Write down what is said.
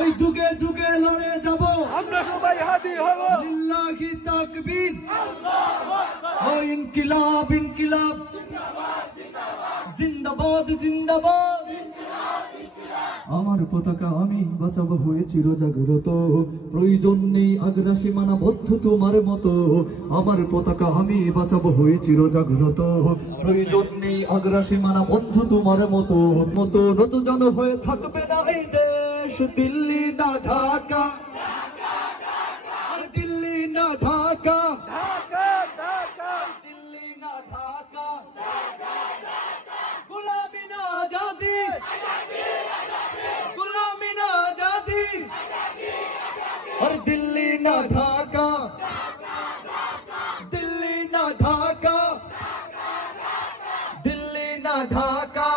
ওই যুগে যুগে লড়ে যাব, আমরা সবাই হাদি হব। লিল্লাহি তাকবীর, ও ইনকিলাব ইনকিলাব, জিন্দাবাদ জিন্দাবাদ। আমার পতাকা আমি বাঁচাবো হয়ে চিরজাগ্রত, প্রয়োজন নেই আগ্রাসী মানবদ্ধ তোমার মতো। আমার পতাকা আমি বাঁচাবো হয়ে চিরজাগ্রত, প্রয়োজন নেই আগ্রাসী মানবদ্ধ তোমার মতো। মতো নতুন হয়ে থাকবে না এই দেশ, দিল্লি না ঢাকা, আর দিল্লি না ঢাকা, ঢাকা ঢাকা দিল্লি না ঢাকা, গোলামি না আজাদি, গোলামি না আজাদি, আর দিল্লি না ঢাকা, দিল্লি না ঢাকা, দিল্লি না ঢাকা।